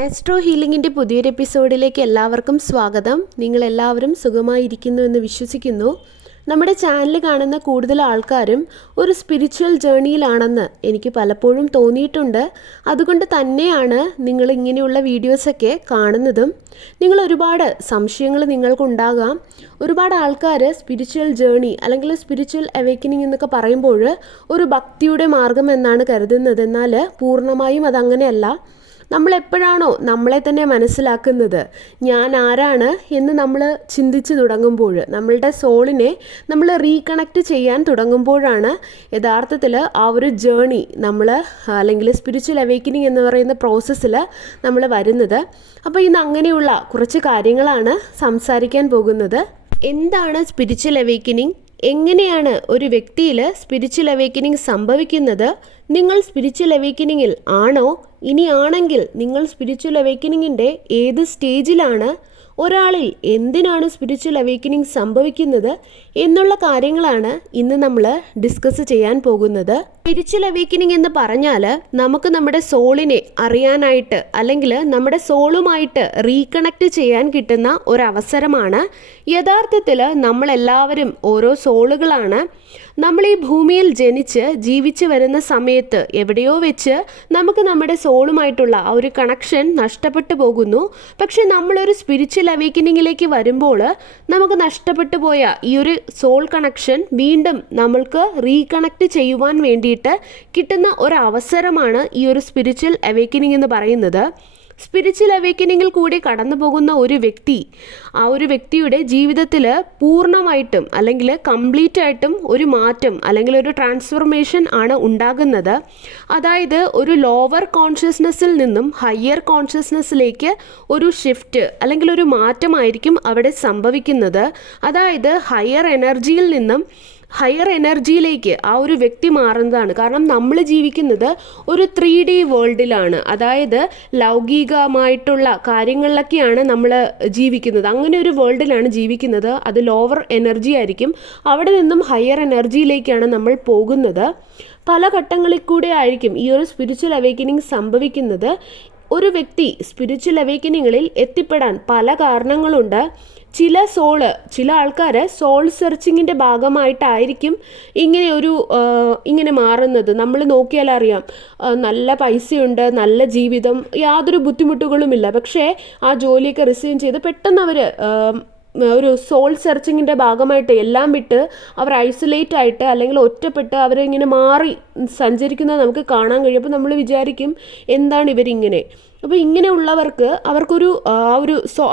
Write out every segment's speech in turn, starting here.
Astro ഹീലിംഗിൻ്റെ പുതിയൊരു എപ്പിസോഡിലേക്ക് എല്ലാവർക്കും സ്വാഗതം. നിങ്ങളെല്ലാവരും സുഖമായിരിക്കുന്നു എന്ന് വിശ്വസിക്കുന്നു. നമ്മുടെ ചാനൽ കാണുന്ന കൂടുതൽ ആൾക്കാരും ഒരു സ്പിരിച്വൽ ജേർണിയിലാണെന്ന് എനിക്ക് പലപ്പോഴും തോന്നിയിട്ടുണ്ട്. അതുകൊണ്ട് തന്നെയാണ് നിങ്ങൾ ഇങ്ങനെയുള്ള വീഡിയോസൊക്കെ കാണുന്നതും. നിങ്ങൾ ഒരുപാട് സംശയങ്ങൾ നിങ്ങൾക്കുണ്ടാകാം. ഒരുപാട് ആൾക്കാർ സ്പിരിച്വൽ ജേർണി അല്ലെങ്കിൽ സ്പിരിച്വൽ അവേക്കനിങ് എന്നൊക്കെ പറയുമ്പോൾ ഒരു ഭക്തിയുടെ മാർഗം എന്നാണ് കരുതുന്നത്. എന്നാൽ പൂർണ്ണമായും അതങ്ങനെയല്ല. നമ്മളെപ്പോഴാണോ നമ്മളെ തന്നെ മനസ്സിലാക്കുന്നത്, ഞാൻ ആരാണ് എന്ന് നമ്മൾ ചിന്തിച്ച് തുടങ്ങുമ്പോൾ, നമ്മളുടെ സോളിനെ നമ്മൾ റീകണക്റ്റ് ചെയ്യാൻ തുടങ്ങുമ്പോഴാണ് യഥാർത്ഥത്തിൽ ആ ഒരു ജേർണി നമ്മൾ അല്ലെങ്കിൽ സ്പിരിച്വൽ അവേക്കനിങ് എന്ന് പറയുന്ന പ്രോസസ്സിൽ നമ്മൾ വരുന്നത്. അപ്പോൾ ഇന്ന് അങ്ങനെയുള്ള കുറച്ച് കാര്യങ്ങളാണ് സംസാരിക്കാൻ പോകുന്നത്. എന്താണ് സ്പിരിച്വൽ അവേക്കനിങ്? എങ്ങനെയാണ് ഒരു വ്യക്തിയിൽ സ്പിരിച്വൽ അവേക്കനിങ് സംഭവിക്കുന്നത്? നിങ്ങൾ സ്പിരിച്വൽ അവേക്കനിങ്ങിൽ ആണോ? ഇനി ആണെങ്കിൽ നിങ്ങൾ സ്പിരിച്വൽ അവേക്കനിങ്ങിൻ്റെ ഏത് സ്റ്റേജിലാണ്? ഒരാളിൽ എന്തിനാണ് സ്പിരിച്വൽ അവേക്കനിങ് സംഭവിക്കുന്നത് എന്നുള്ള കാര്യങ്ങളാണ് ഇന്ന് നമ്മൾ ഡിസ്കസ് ചെയ്യാൻ പോകുന്നത്. സ്പിരിച്വൽ അവേക്കനിങ് എന്ന് പറഞ്ഞാൽ നമുക്ക് നമ്മുടെ സോളിനെ അറിയാനായിട്ട് അല്ലെങ്കിൽ നമ്മുടെ സോളുമായിട്ട് റീകണക്റ്റ് ചെയ്യാൻ കിട്ടുന്ന ഒരവസരമാണ്. യഥാർത്ഥത്തിൽ നമ്മളെല്ലാവരും ഓരോ സോളുകളാണ്. നമ്മൾ ഈ ഭൂമിയിൽ ജനിച്ച് ജീവിച്ച് വരുന്ന സമയത്ത് എവിടെയോ വെച്ച് നമുക്ക് നമ്മുടെ സോളുമായിട്ടുള്ള ആ ഒരു കണക്ഷൻ നഷ്ടപ്പെട്ടു പോകുന്നു. പക്ഷെ നമ്മളൊരു സ്പിരിച്വൽ അവേക്കനിങ്ങിലേക്ക് വരുമ്പോൾ നമുക്ക് നഷ്ടപ്പെട്ടു പോയ ഈ ഒരു സോൾ കണക്ഷൻ വീണ്ടും നമ്മൾക്ക് റീകണക്റ്റ് ചെയ്യുവാൻ വേണ്ടിയിട്ട് കിട്ടുന്ന ഒരു അവസരമാണ് ഈ ഒരു സ്പിരിച്വൽ അവേക്കനിങ് എന്ന് പറയുന്നത്. സ്പിരിച്വൽ അവേക്കനിങ്ങിൽ കൂടി കടന്നു പോകുന്ന ഒരു വ്യക്തി, ആ ഒരു വ്യക്തിയുടെ ജീവിതത്തിൽ പൂർണ്ണമായിട്ടും അല്ലെങ്കിൽ കംപ്ലീറ്റ് ആയിട്ടും ഒരു മാറ്റം അല്ലെങ്കിൽ ഒരു ട്രാൻസ്ഫോർമേഷൻ ആണ് ഉണ്ടാകുന്നത്. അതായത് ഒരു ലോവർ കോൺഷ്യസ്നെസ്സിൽ നിന്നും ഹയർ കോൺഷ്യസ്നെസ്സിലേക്ക് ഒരു ഷിഫ്റ്റ് അല്ലെങ്കിൽ ഒരു മാറ്റമായിരിക്കും അവിടെ സംഭവിക്കുന്നത്. അതായത് ഹയർ എനർജിയിൽ നിന്നും ഹയർ എനർജിയിലേക്ക് ആ ഒരു വ്യക്തി മാറുന്നതാണ്. കാരണം നമ്മൾ ജീവിക്കുന്നത് ഒരു 3D വേൾഡിലാണ്. അതായത് ലൗകികമായിട്ടുള്ള കാര്യങ്ങളിലൊക്കെയാണ് നമ്മൾ ജീവിക്കുന്നത്. അങ്ങനെ ഒരു വേൾഡിലാണ് ജീവിക്കുന്നത്. അത് ലോവർ എനർജി ആയിരിക്കും. അവിടെ നിന്നും ഹയർ എനർജിയിലേക്കാണ് നമ്മൾ പോകുന്നത്. പല ഘട്ടങ്ങളിൽ കൂടെ ആയിരിക്കും ഈ ഒരു സ്പിരിച്വൽ അവേക്കനിങ് സംഭവിക്കുന്നത്. ഒരു വ്യക്തി സ്പിരിച്വൽ അവേക്കനിങ്ങളിൽ എത്തിപ്പെടാൻ പല കാരണങ്ങളുണ്ട്. ചില ആൾക്കാർ സോൾ സെർച്ചിങ്ങിൻ്റെ ഭാഗമായിട്ടായിരിക്കും ഇങ്ങനെ മാറുന്നത്. നമ്മൾ നോക്കിയാൽ അറിയാം, നല്ല പൈസയുണ്ട്, നല്ല ജീവിതം, യാതൊരു ബുദ്ധിമുട്ടുകളുമില്ല. പക്ഷേ ആ ജോലിയൊക്കെ റിസൈൻ ചെയ്ത് പെട്ടെന്ന് അവർ ഒരു സോൾ സെർച്ചിങ്ങിൻ്റെ ഭാഗമായിട്ട് എല്ലാം വിട്ട് അവർ ഐസൊലേറ്റ് ആയിട്ട് അല്ലെങ്കിൽ ഒറ്റപ്പെട്ട് അവരിങ്ങനെ മാറി സഞ്ചരിക്കുന്നത് നമുക്ക് കാണാൻ കഴിയും. അപ്പോൾ നമ്മൾ വിചാരിക്കും, എന്താണ് ഇവരിങ്ങനെ? അപ്പോൾ ഇങ്ങനെയുള്ളവർക്ക് അവർക്കൊരു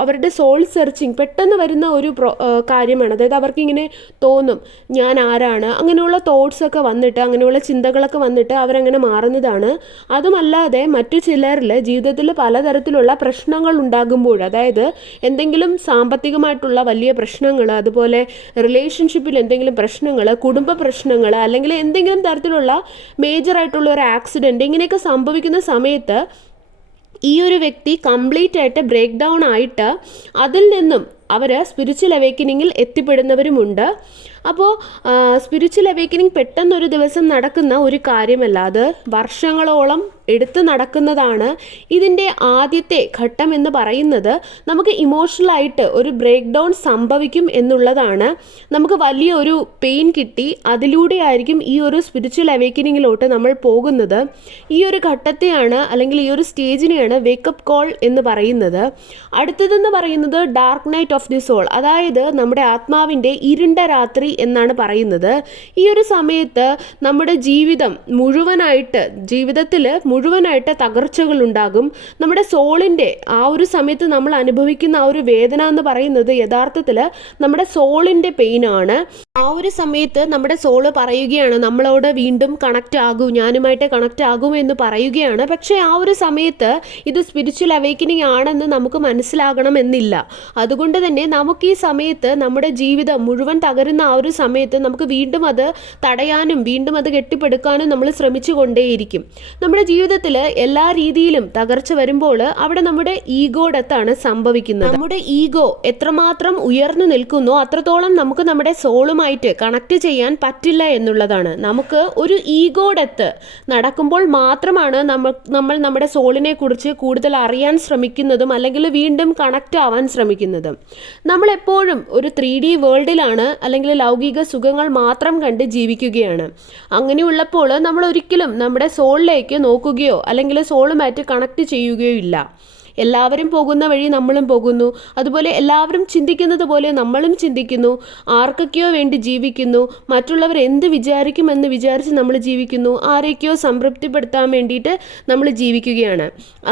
അവരുടെ സോൾ സെർച്ചിങ് പെട്ടെന്ന് വരുന്ന ഒരു കാര്യമാണ്. അതായത് അവർക്കിങ്ങനെ തോന്നും, ഞാൻ ആരാണ്? അങ്ങനെയുള്ള തോട്ട്സൊക്കെ വന്നിട്ട്, അങ്ങനെയുള്ള ചിന്തകളൊക്കെ വന്നിട്ട് അവരങ്ങനെ മാറുന്നതാണ്. അതുമല്ലാതെ മറ്റു ചിലരിൽ ജീവിതത്തിൽ പലതരത്തിലുള്ള പ്രശ്നങ്ങൾ ഉണ്ടാകുമ്പോൾ, അതായത് എന്തെങ്കിലും സാമ്പത്തികമായിട്ടുള്ള വലിയ പ്രശ്നങ്ങൾ, അതുപോലെ റിലേഷൻഷിപ്പിൽ എന്തെങ്കിലും പ്രശ്നങ്ങൾ, കുടുംബ പ്രശ്നങ്ങൾ, അല്ലെങ്കിൽ എന്തെങ്കിലും തരത്തിലുള്ള മേജറായിട്ടുള്ള ഒരു ആക്സിഡൻറ്റ്, ഇങ്ങനെയൊക്കെ സംഭവിക്കുന്ന സമയത്ത് ഈ ഒരു വ്യക്തി കംപ്ലീറ്റ് ആയിട്ട് ബ്രേക്ക് ഡൗൺ ആയിട്ട് അതിൽ നിന്നും അവർ സ്പിരിച്വൽ അവേക്കനിങ്ങിൽ എത്തിപ്പെടുന്നവരുമുണ്ട്. അപ്പോൾ സ്പിരിച്വൽ അവേക്കനിങ് പെട്ടെന്നൊരു ദിവസം നടക്കുന്ന ഒരു കാര്യമല്ല. അത് വർഷങ്ങളോളം എടുത്ത് നടക്കുന്നതാണ്. ഇതിൻ്റെ ആദ്യത്തെ ഘട്ടം എന്ന് പറയുന്നത് നമുക്ക് ഇമോഷണലായിട്ട് ഒരു ബ്രേക്ക് ഡൗൺ സംഭവിക്കും എന്നുള്ളതാണ്. നമുക്ക് വലിയ ഒരു പെയിൻ കിട്ടി, അതിലൂടെ ആയിരിക്കും ഈ ഒരു സ്പിരിച്വൽ അവേക്കനിങ്ങിലോട്ട് നമ്മൾ പോകുന്നത്. ഈ ഒരു ഘട്ടത്തെയാണ് അല്ലെങ്കിൽ ഈ ഒരു സ്റ്റേജിനെയാണ് വേക്കപ്പ് കോൾ എന്ന് പറയുന്നത്. അടുത്തതെന്ന് പറയുന്നത് dark night of the soul, അതായത് നമ്മുടെ ആത്മാവിൻ്റെ ഇരുണ്ട രാത്രി എന്നാണ് പറയുന്നത്. ഈ ഒരു സമയത്ത് നമ്മുടെ ജീവിതത്തിൽ മുഴുവനായിട്ട് തകർച്ചകൾ ഉണ്ടാകും. നമ്മുടെ സോളിൻ്റെ ആ ഒരു സമയത്ത് നമ്മൾ അനുഭവിക്കുന്ന ആ ഒരു വേദന എന്ന് പറയുന്നത് യഥാർത്ഥത്തിൽ നമ്മുടെ സോളിൻ്റെ പെയിനാണ്. ആ ഒരു സമയത്ത് നമ്മുടെ സോള് പറയുകയാണ്, നമ്മളോട് വീണ്ടും കണക്റ്റ് ആകൂ, ഞാനുമായിട്ട് കണക്റ്റ് ആകും എന്ന് പറയുകയാണ്. പക്ഷേ ആ ഒരു സമയത്ത് ഇത് സ്പിരിച്വൽ അവേക്കനിങ് ആണെന്ന് നമുക്ക് മനസ്സിലാകണമെന്നില്ല. അതുകൊണ്ട് തന്നെ നമുക്ക് ഈ സമയത്ത് നമ്മുടെ ജീവിതം മുഴുവൻ തകരുന്ന ആ ഒരു സമയത്ത് നമുക്ക് വീണ്ടും അത് തടയാനും വീണ്ടും അത് കെട്ടിപ്പടുക്കാനും നമ്മൾ ശ്രമിച്ചു കൊണ്ടേയിരിക്കും. നമ്മുടെ ജീവിതത്തിൽ എല്ലാ രീതിയിലും തകർച്ച വരുമ്പോൾ അവിടെ നമ്മുടെ ഈഗോ ഡെത്താണ് സംഭവിക്കുന്നത്. നമ്മുടെ ഈഗോ എത്രമാത്രം ഉയർന്നു നിൽക്കുന്നോ അത്രത്തോളം നമുക്ക് നമ്മുടെ സോളുമായിട്ട് കണക്ട് ചെയ്യാൻ പറ്റില്ല എന്നുള്ളതാണ്. നമുക്ക് ഒരു ഈഗോ ഡെത്ത് നടക്കുമ്പോൾ മാത്രമാണ് നമ്മൾ നമ്മുടെ സോളിനെ കുറിച്ച് കൂടുതൽ അറിയാൻ ശ്രമിക്കുന്നതും അല്ലെങ്കിൽ വീണ്ടും കണക്റ്റ് ആവാൻ ശ്രമിക്കുന്നതും. നമ്മളെപ്പോഴും ഒരു 3D വേൾഡിലാണ് അല്ലെങ്കിൽ ലൗകിക സുഖങ്ങൾ മാത്രം കണ്ട് ജീവിക്കുകയാണ്. അങ്ങനെയുള്ളപ്പോൾ നമ്മൾ ഒരിക്കലും നമ്മുടെ സോളിലേക്ക് നോക്കുകയോ അല്ലെങ്കിൽ സോളുമായിട്ട് കണക്ട് ചെയ്യുകയോ ഇല്ല. എല്ലാവരും പോകുന്ന വഴി നമ്മളും പോകുന്നു, അതുപോലെ എല്ലാവരും ചിന്തിക്കുന്നത് പോലെ നമ്മളും ചിന്തിക്കുന്നു, ആർക്കൊക്കെയോ വേണ്ടി ജീവിക്കുന്നു, മറ്റുള്ളവർ എന്ത് വിചാരിക്കുമെന്ന് വിചാരിച്ച് നമ്മൾ ജീവിക്കുന്നു, ആരെയൊക്കെയോ സംതൃപ്തിപ്പെടുത്താൻ വേണ്ടിയിട്ട് നമ്മൾ ജീവിക്കുകയാണ്.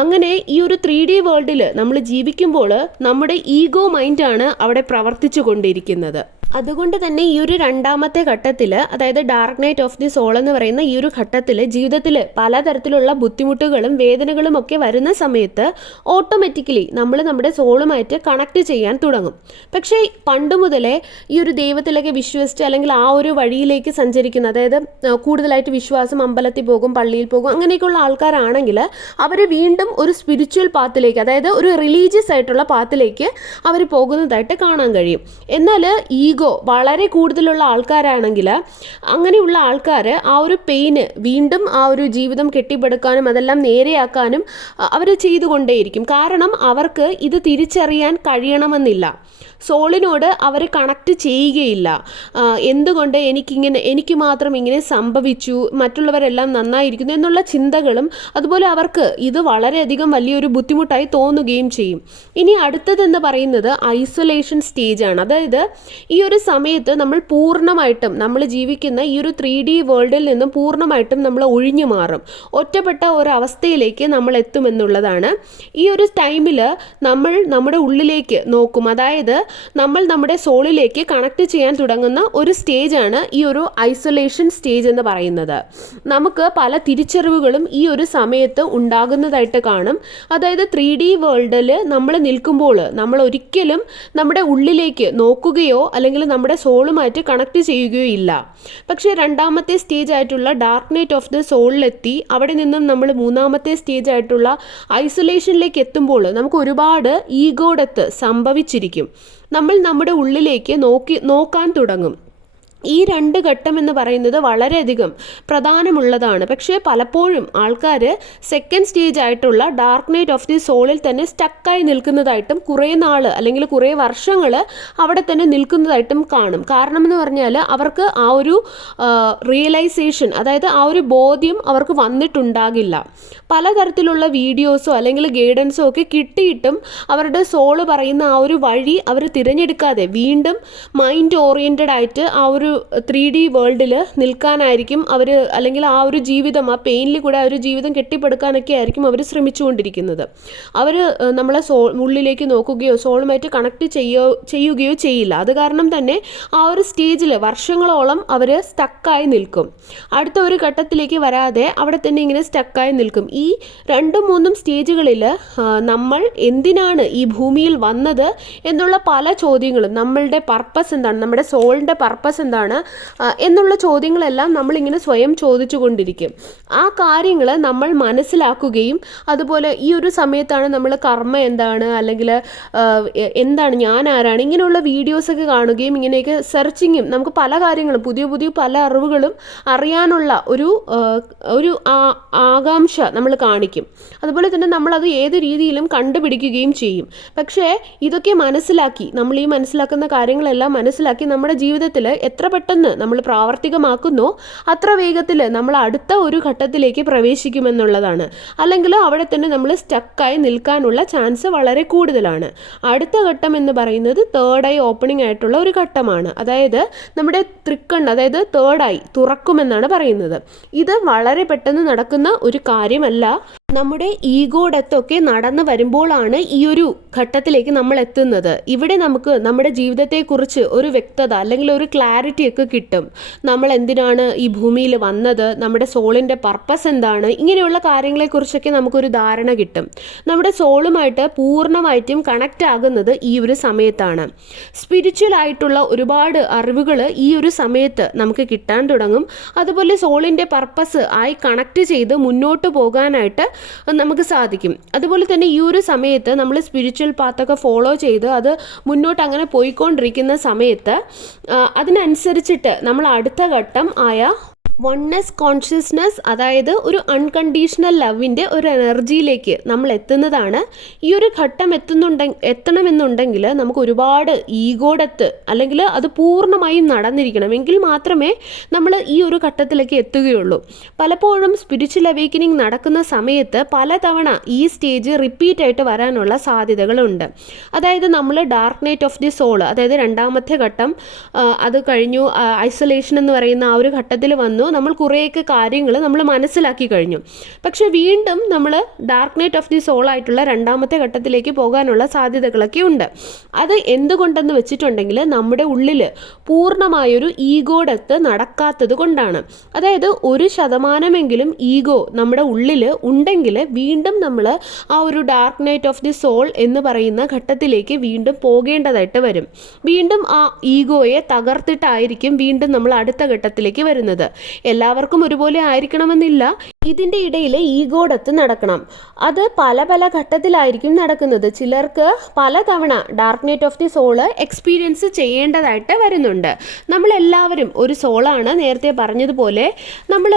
അങ്ങനെ ഈ ഒരു 3D വേൾഡിൽ നമ്മൾ ജീവിക്കുമ്പോൾ നമ്മുടെ ഈഗോ മൈൻഡാണ് അവിടെ പ്രവർത്തിച്ചു കൊണ്ടിരിക്കുന്നത്. അതുകൊണ്ട് തന്നെ ഈ ഒരു രണ്ടാമത്തെ ഘട്ടത്തിൽ, അതായത് dark night of the soul എന്ന് പറയുന്ന ഈ ഒരു ഘട്ടത്തിൽ ജീവിതത്തിൽ പലതരത്തിലുള്ള ബുദ്ധിമുട്ടുകളും വേദനകളും ഒക്കെ വരുന്ന സമയത്ത് ഓട്ടോമാറ്റിക്കലി നമ്മൾ നമ്മുടെ സോളുമായിട്ട് കണക്ട് ചെയ്യാൻ തുടങ്ങും. പക്ഷേ പണ്ട് മുതലേ ഈ ഒരു ദൈവത്തിലൊക്കെ വിശ്വസിച്ച് അല്ലെങ്കിൽ ആ ഒരു വഴിയിലേക്ക് സഞ്ചരിക്കുന്ന, അതായത് കൂടുതലായിട്ട് വിശ്വാസം, അമ്പലത്തിൽ പോകും, പള്ളിയിൽ പോകും, അങ്ങനെയൊക്കെയുള്ള ആൾക്കാരാണെങ്കിൽ അവർ വീണ്ടും ഒരു സ്പിരിച്വൽ പാത്തിലേക്ക്, അതായത് ഒരു റിലീജിയസ് ആയിട്ടുള്ള പാത്തിലേക്ക് അവർ പോകുന്നതായിട്ട് കാണാൻ കഴിയും. എന്നാൽ ഈഗോ വളരെ കൂടുതലുള്ള ആൾക്കാരാണെങ്കിൽ അങ്ങനെയുള്ള ആൾക്കാർ ആ ഒരു പെയിന് വീണ്ടും ആ ഒരു ജീവിതം കെട്ടിപ്പടുക്കാനും അതെല്ലാം നേരെയാക്കാനും അവർ ചെയ്തുകൊണ്ടേയിരിക്കും. കാരണം അവർക്ക് ഇത് തിരിച്ചറിയാൻ കഴിയണമെന്നില്ല. സോളിനോട് അവർ കണക്ട് ചെയ്യുകയില്ല. എന്തുകൊണ്ട് എനിക്ക് മാത്രം ഇങ്ങനെ സംഭവിച്ചു, മറ്റുള്ളവരെല്ലാം നന്നായിരിക്കുന്നു എന്നുള്ള ചിന്തകളും, അതുപോലെ അവർക്ക് ഇത് വളരെയധികം വലിയൊരു ബുദ്ധിമുട്ടായി തോന്നുകയും ചെയ്യും. ഇനി അടുത്തതെന്ന് പറയുന്നത് ഐസൊലേഷൻ സ്റ്റേജാണ്. അതായത് ഈ ഒരു സമയത്ത് നമ്മൾ പൂർണ്ണമായിട്ടും നമ്മൾ ജീവിക്കുന്ന ഈ ഒരു 3D വേൾഡിൽ നിന്നും പൂർണ്ണമായിട്ടും നമ്മൾ ഒഴിഞ്ഞു മാറും, ഒറ്റപ്പെട്ട ഒരവസ്ഥയിലേക്ക് നമ്മൾ എത്തുമെന്നുള്ളതാണ്. ഈ ഒരു ടൈമിൽ നമ്മൾ നമ്മുടെ ഉള്ളിലേക്ക് നോക്കും, അതായത് നമ്മൾ നമ്മുടെ സോളിലേക്ക് കണക്ട് ചെയ്യാൻ തുടങ്ങുന്ന ഒരു സ്റ്റേജാണ് ഈ ഒരു ഐസൊലേഷൻ സ്റ്റേജ് എന്ന് പറയുന്നത്. നമുക്ക് പല തിരിച്ചറിവുകളും ഈ ഒരു സമയത്ത് ഉണ്ടാകുന്നതായിട്ട് കാണും. അതായത് 3D വേൾഡിൽ നമ്മൾ നിൽക്കുമ്പോൾ നമ്മൾ ഒരിക്കലും നമ്മുടെ ഉള്ളിലേക്ക് നോക്കുകയോ അല്ലെങ്കിൽ നമ്മുടെ സോളുമായിട്ട് കണക്ട് ചെയ്യുകയോ ഇല്ല. പക്ഷേ രണ്ടാമത്തെ സ്റ്റേജ് ആയിട്ടുള്ള ഡാർക്ക് നൈറ്റ് ഓഫ് ദ സോളിലെത്തി അവിടെ നിന്നും നമ്മൾ മൂന്നാമത്തെ സ്റ്റേജ് ആയിട്ടുള്ള ഐസൊലേഷനിലേക്ക് എത്തുമ്പോൾ നമുക്ക് ഒരുപാട് ഈഗോ ഡെത്ത് സംഭവിച്ചിരിക്കും. നമ്മൾ നമ്മുടെ ഉള്ളിലേക്ക് നോക്കാൻ തുടങ്ങും. ഈ രണ്ട് ഘട്ടം എന്ന് പറയുന്നത് വളരെയധികം പ്രധാനമുള്ളതാണ്. പക്ഷേ പലപ്പോഴും ആൾക്കാർ സെക്കൻഡ് സ്റ്റേജ് ആയിട്ടുള്ള ഡാർക്ക് നൈറ്റ് ഓഫ് ദി സോളിൽ തന്നെ സ്റ്റക്കായി നിൽക്കുന്നതായിട്ടും കുറേ നാൾ അല്ലെങ്കിൽ കുറേ വർഷങ്ങൾ അവിടെ തന്നെ നിൽക്കുന്നതായിട്ടും കാണും. കാരണം എന്ന് പറഞ്ഞാൽ അവർക്ക് ആ ഒരു റിയലൈസേഷൻ, അതായത് ആ ഒരു ബോധ്യം അവർക്ക് വന്നിട്ടുണ്ടാകില്ല. പലതരത്തിലുള്ള വീഡിയോസോ അല്ലെങ്കിൽ ഗൈഡൻസോ ഒക്കെ കിട്ടിയിട്ടും അവരുടെ സോള് പറയുന്ന ആ ഒരു വഴി അവർ തിരഞ്ഞെടുക്കാതെ വീണ്ടും മൈൻഡ് ഓറിയൻറ്റഡ് ആയിട്ട് ആ ഒരു 3D വേൾഡിൽ നിൽക്കാനായിരിക്കും അവർ, അല്ലെങ്കിൽ ആ ഒരു ജീവിതം, ആ പെയിനിൽ കൂടെ ആ ഒരു ജീവിതം കെട്ടിപ്പടുക്കാനൊക്കെ ആയിരിക്കും അവർ ശ്രമിച്ചുകൊണ്ടിരിക്കുന്നത്. അവർ നമ്മളെ ഉള്ളിലേക്ക് നോക്കുകയോ സോളുമായിട്ട് കണക്ട് ചെയ്യുകയോ ചെയ്യില്ല. അത് കാരണം തന്നെ ആ ഒരു സ്റ്റേജിൽ വർഷങ്ങളോളം അവർ സ്റ്റക്കായി നിൽക്കും. അടുത്ത ഒരു ഘട്ടത്തിലേക്ക് വരാതെ അവിടെ തന്നെ ഇങ്ങനെ സ്റ്റക്കായി നിൽക്കും. ഈ 2-3 സ്റ്റേജുകളിൽ നമ്മൾ എന്തിനാണ് ഈ ഭൂമിയിൽ വന്നത് എന്നുള്ള പല ചോദ്യങ്ങളും, നമ്മളുടെ പർപ്പസ് എന്താണ്, നമ്മുടെ സോളിൻ്റെ പർപ്പസ് എന്താണ് എന്നുള്ള ചോദ്യങ്ങളെല്ലാം നമ്മളിങ്ങനെ സ്വയം ചോദിച്ചു കൊണ്ടിരിക്കും. ആ കാര്യങ്ങൾ നമ്മൾ മനസ്സിലാക്കുകയും അതുപോലെ ഈ ഒരു സമയത്താണ് നമ്മൾ കർമ്മ എന്താണ്, അല്ലെങ്കിൽ എന്താണ്, ഞാൻ ആരാണ്, ഇങ്ങനെയുള്ള വീഡിയോസൊക്കെ കാണുകയും ഇങ്ങനെയൊക്കെ സെർച്ചിങ്ങും നമുക്ക് പല കാര്യങ്ങളും പുതിയ പല അറിവുകളും അറിയാനുള്ള ഒരു ആകാംക്ഷ നമ്മൾ കാണിക്കും. അതുപോലെ തന്നെ നമ്മളത് ഏത് രീതിയിലും കണ്ടുപിടിക്കുകയും ചെയ്യും. പക്ഷേ ഇതൊക്കെ മനസ്സിലാക്കി, നമ്മൾ ഈ മനസ്സിലാക്കുന്ന കാര്യങ്ങളെല്ലാം മനസ്സിലാക്കി നമ്മുടെ ജീവിതത്തിൽ എത്ര പെട്ടെന്ന് നമ്മൾ പ്രാവർത്തികമാക്കുന്നോ അത്ര വേഗത്തിൽ നമ്മൾ അടുത്ത ഒരു ഘട്ടത്തിലേക്ക് പ്രവേശിക്കുമെന്നുള്ളതാണ്. അല്ലെങ്കിൽ അവിടെ തന്നെ നമ്മൾ സ്റ്റക്കായി നിൽക്കാനുള്ള ചാൻസ് വളരെ കൂടുതലാണ്. അടുത്ത ഘട്ടം എന്ന് പറയുന്നത് തേർഡ് ഐ ഓപ്പണിംഗ് ആയിട്ടുള്ള ഒരു ഘട്ടമാണ്. അതായത് നമ്മുടെ തൃക്കണ്ണ്, അതായത് തേർഡ് ഐ തുറക്കുമെന്നാണ് പറയുന്നത്. ഇത് വളരെ പെട്ടെന്ന് നടക്കുന്ന ഒരു കാര്യമല്ല. നമ്മുടെ ഈഗോ ഡെത്തൊക്കെ നടന്നു വരുമ്പോഴാണ് ഈ ഒരു ഘട്ടത്തിലേക്ക് നമ്മൾ എത്തുന്നത്. ഇവിടെ നമുക്ക് നമ്മുടെ ജീവിതത്തെക്കുറിച്ച് ഒരു വ്യക്തത അല്ലെങ്കിൽ ഒരു ക്ലാരിറ്റി ഒക്കെ കിട്ടും. നമ്മൾ എന്തിനാണ് ഈ ഭൂമിയിൽ വന്നത്, നമ്മുടെ സോളിൻ്റെ പർപ്പസ് എന്താണ്, ഇങ്ങനെയുള്ള കാര്യങ്ങളെക്കുറിച്ചൊക്കെ നമുക്കൊരു ധാരണ കിട്ടും. നമ്മുടെ സോളുമായിട്ട് പൂർണ്ണമായിട്ടും കണക്റ്റ് ആകുന്നത് ഈ ഒരു സമയത്താണ്. സ്പിരിച്വൽ ആയിട്ടുള്ള ഒരുപാട് അറിവുകൾ ഈ ഒരു സമയത്ത് നമുക്ക് കിട്ടാൻ തുടങ്ങും. അതുപോലെ സോളിൻ്റെ പർപ്പസ് ആയി കണക്റ്റ് ചെയ്ത് മുന്നോട്ട് പോകാനായിട്ട് നമുക്ക് സാധിക്കും. അതുപോലെ തന്നെ ഈ ഒരു സമയത്ത് നമ്മൾ സ്പിരിച്വൽ പാത്തൊക്കെ ഫോളോ ചെയ്ത് അത് മുന്നോട്ട് അങ്ങനെ പോയിക്കൊണ്ടിരിക്കുന്ന സമയത്ത് അതിനനുസരിച്ചിട്ട് നമ്മൾ അടുത്ത ഘട്ടം ആയ വൺനെസ് കോൺഷ്യസ്നെസ്, അതായത് ഒരു അൺകണ്ടീഷണൽ ലവിൻ്റെ ഒരു എനർജിയിലേക്ക് നമ്മൾ എത്തുന്നതാണ്. ഈ ഒരു ഘട്ടം എത്തണമെന്നുണ്ടെങ്കിൽ നമുക്ക് ഒരുപാട് ഈഗോ ഡെത്ത് അല്ലെങ്കിൽ അത് പൂർണ്ണമായും നടന്നിരിക്കണം. എങ്കിൽ മാത്രമേ നമ്മൾ ഈ ഒരു ഘട്ടത്തിലേക്ക് എത്തുകയുള്ളൂ. പലപ്പോഴും സ്പിരിച്വൽ അവേക്കനിങ് നടക്കുന്ന സമയത്ത് പലതവണ ഈ സ്റ്റേജ് റിപ്പീറ്റ് ആയിട്ട് വരാനുള്ള സാധ്യതകളുണ്ട്. അതായത് നമ്മൾ dark night of the soul, അതായത് രണ്ടാമത്തെ ഘട്ടം അത് കഴിഞ്ഞു, ഐസൊലേഷൻ എന്ന് പറയുന്ന ആ ഒരു ഘട്ടത്തിൽ വന്നു, നമ്മൾ കുറേയൊക്കെ കാര്യങ്ങൾ നമ്മൾ മനസ്സിലാക്കി കഴിഞ്ഞു. പക്ഷെ വീണ്ടും നമ്മൾ dark night of the soul ആയിട്ടുള്ള രണ്ടാമത്തെ ഘട്ടത്തിലേക്ക് പോകാനുള്ള സാധ്യതകളൊക്കെ ഉണ്ട്. അത് എന്തുകൊണ്ടെന്ന് വെച്ചിട്ടുണ്ടെങ്കിൽ നമ്മുടെ ഉള്ളിൽ പൂർണ്ണമായൊരു ഈഗോ ഡെത്ത് നടക്കാത്തത് കൊണ്ടാണ്. അതായത് 1% ഈഗോ നമ്മുടെ ഉള്ളിൽ ഉണ്ടെങ്കിൽ വീണ്ടും നമ്മൾ ആ ഒരു dark night of the soul എന്ന് പറയുന്ന ഘട്ടത്തിലേക്ക് വീണ്ടും പോകേണ്ടതായിട്ട് വരും. വീണ്ടും ആ ഈഗോയെ തകർത്തിട്ടായിരിക്കും വീണ്ടും നമ്മൾ അടുത്ത ഘട്ടത്തിലേക്ക് വരുന്നത്. എല്ലാവർക്കും ഒരുപോലെ ആയിരിക്കണമെന്നില്ല. ഇതിൻ്റെ ഇടയിൽ ഈഗോ ഡെത്ത് നടക്കണം. അത് പല പല ഘട്ടത്തിലായിരിക്കും നടക്കുന്നത്. ചിലർക്ക് പലതവണ dark night of the soul experience ചെയ്യേണ്ടതായിട്ട് വരുന്നുണ്ട്. നമ്മളെല്ലാവരും ഒരു സോളാണ്. നേരത്തെ പറഞ്ഞതുപോലെ നമ്മൾ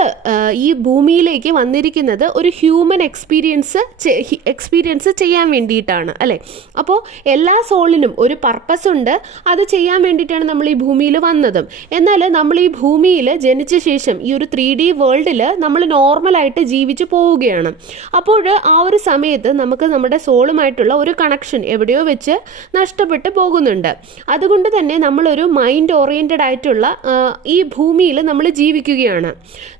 ഈ ഭൂമിയിലേക്ക് വന്നിരിക്കുന്നത് ഒരു ഹ്യൂമൻ എക്സ്പീരിയൻസ് ചെയ്യാൻ വേണ്ടിയിട്ടാണ്, അല്ലേ? അപ്പോൾ എല്ലാ സോളിനും ഒരു പർപ്പസ് ഉണ്ട്. അത് ചെയ്യാൻ വേണ്ടിയിട്ടാണ് നമ്മൾ ഈ ഭൂമിയിൽ വന്നതും. എന്നാൽ നമ്മൾ ഈ ഭൂമിയിൽ ജനിച്ച ശേഷം ഈ ഒരു 3D വേൾഡിൽ നമ്മൾ നോർമലായിട്ട് ജീവിച്ചു പോവുകയാണ്. അപ്പോൾ ആ ഒരു സമയത്ത് നമുക്ക് നമ്മുടെ സോളുമായിട്ടുള്ള ഒരു കണക്ഷൻ എവിടെയോ വെച്ച് നഷ്ടപ്പെട്ടു പോകുന്നുണ്ട്. അതുകൊണ്ട് തന്നെ നമ്മളൊരു മൈൻഡ് ഓറിയൻറ്റഡ് ആയിട്ടുള്ള ഈ ഭൂമിയിൽ നമ്മൾ ജീവിക്കുകയാണ്.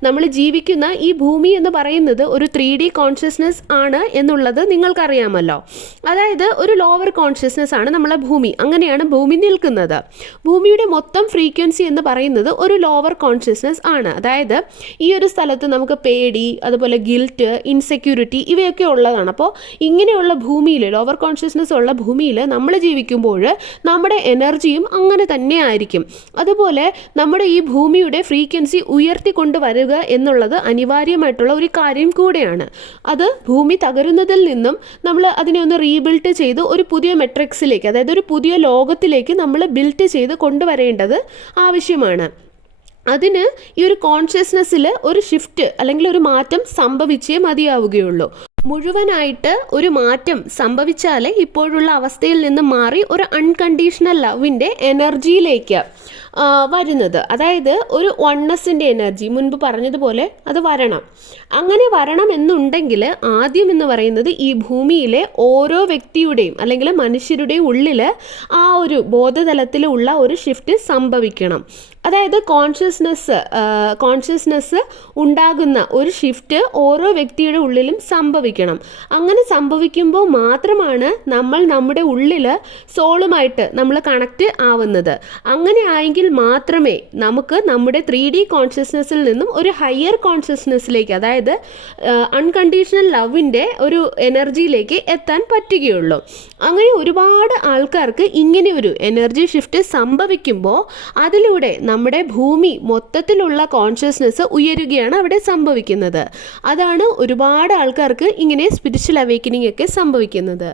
നമ്മൾ ജീവിക്കുന്ന ഈ ഭൂമി എന്ന് പറയുന്നത് ഒരു 3D കോൺഷ്യസ്നെസ് ആണ് എന്നുള്ളത് നിങ്ങൾക്കറിയാമല്ലോ. അതായത് ഒരു ലോവർ കോൺഷ്യസ്നെസ് ആണ് നമ്മളെ ഭൂമി. അങ്ങനെയാണ് ഭൂമി നിൽക്കുന്നത്. ഭൂമിയുടെ മൊത്തം ഫ്രീക്വൻസി എന്ന് പറയുന്നത് ഒരു ലോവർ കോൺഷ്യസ്നെസ് ആണ്. അതായത് ഈ ഒരു സ്ഥലത്ത് നമുക്ക് പേടി, അതുപോലെ ഗിൽറ്റ്, ഇൻസെക്യൂരിറ്റി ഇവയൊക്കെ ഉള്ളതാണ്. അപ്പോൾ ഇങ്ങനെയുള്ള ഭൂമിയിൽ, ലോവർ കോൺഷ്യസ്നെസ് ഉള്ള ഭൂമിയിൽ നമ്മൾ ജീവിക്കുമ്പോൾ നമ്മുടെ എനർജിയും അങ്ങനെ തന്നെ ആയിരിക്കും. അതുപോലെ നമ്മുടെ ഈ ഭൂമിയുടെ ഫ്രീക്വൻസി ഉയർത്തിക്കൊണ്ടുവരിക എന്നുള്ളത് അനിവാര്യമായിട്ടുള്ള ഒരു കാര്യം കൂടെയാണ്. അത് ഭൂമി തകരുന്നതിൽ നിന്നും നമ്മൾ അതിനെ ഒന്ന് റീബിൽഡ് ചെയ്ത് ഒരു പുതിയ മെട്രിക്സിലേക്ക്, അതായത് ഒരു പുതിയ ലോകത്തിലേക്ക് നമ്മൾ ബിൽഡ് ചെയ്ത് കൊണ്ടുവരേണ്ടത് ആവശ്യമാണ്. അതിന് ഈ ഒരു കോൺഷ്യസ്നെസ്സിൽ ഒരു ഷിഫ്റ്റ് അല്ലെങ്കിൽ ഒരു മാറ്റം സംഭവിച്ചേ മതിയാവുകയുള്ളൂ. മുഴുവനായിട്ട് ഒരു മാറ്റം സംഭവിച്ചാലേ ഇപ്പോഴുള്ള അവസ്ഥയിൽ നിന്ന് മാറി ഒരു അൺകണ്ടീഷണൽ ലവിൻ്റെ എനർജിയിലേക്ക് വരുന്നത്. അതായത് ഒരു വൺനെസ്സിൻ്റെ എനർജി മുൻപ് പറഞ്ഞതുപോലെ അത് വരണം. അങ്ങനെ വരണം എന്നുണ്ടെങ്കിൽ ആദ്യം എന്ന് പറയുന്നത് ഈ ഭൂമിയിലെ ഓരോ വ്യക്തിയുടെയും അല്ലെങ്കിൽ മനുഷ്യരുടെയും ഉള്ളിൽ ആ ഒരു ബോധതലത്തിലുള്ള ഒരു ഷിഫ്റ്റ് സംഭവിക്കണം. അതായത് കോൺഷ്യസ്നെസ് ഉണ്ടാകുന്ന ഒരു ഷിഫ്റ്റ് ഓരോ വ്യക്തിയുടെ ഉള്ളിലും സംഭവിക്കണം. അങ്ങനെ സംഭവിക്കുമ്പോൾ മാത്രമാണ് നമ്മൾ നമ്മുടെ ഉള്ളിൽ സോളുമായിട്ട് നമ്മൾ കണക്റ്റ് ആവുന്നത്. അങ്ങനെ ആയെങ്കിൽ മാത്രമേ നമുക്ക് നമ്മുടെ 3D കോൺഷ്യസ്നെസ്സിൽ നിന്നും ഒരു ഹയർ കോൺഷ്യസ്നെസ്സിലേക്ക്, അതായത് അൺകണ്ടീഷണൽ ലവിൻ്റെ ഒരു എനർജിയിലേക്ക് എത്താൻ പറ്റുകയുള്ളൂ. അങ്ങനെ ഒരുപാട് ആൾക്കാർക്ക് ഇങ്ങനെ ഒരു എനർജി ഷിഫ്റ്റ് സംഭവിക്കുമ്പോൾ അതിലൂടെ നമ്മുടെ ഭൂമി മൊത്തത്തിലുള്ള കോൺഷ്യസ്നെസ് ഉയരുകയാണ് അവിടെ സംഭവിക്കുന്നത്. അതാണ് ഒരുപാട് ആൾക്കാർക്ക് ഇങ്ങനെ സ്പിരിച്വൽ അവേക്കനിങ് ഒക്കെ സംഭവിക്കുന്നത്.